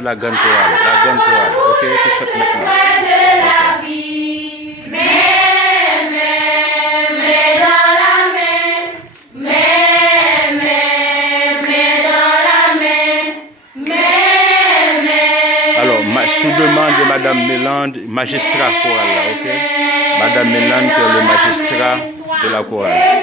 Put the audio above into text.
c'est la grande chorale. La grande chorale, ok, qui chante maintenant. Alors, sous demande de Madame Mélande, magistrat chorale là, ok? Madame Mélande qui est le magistrat de la chorale.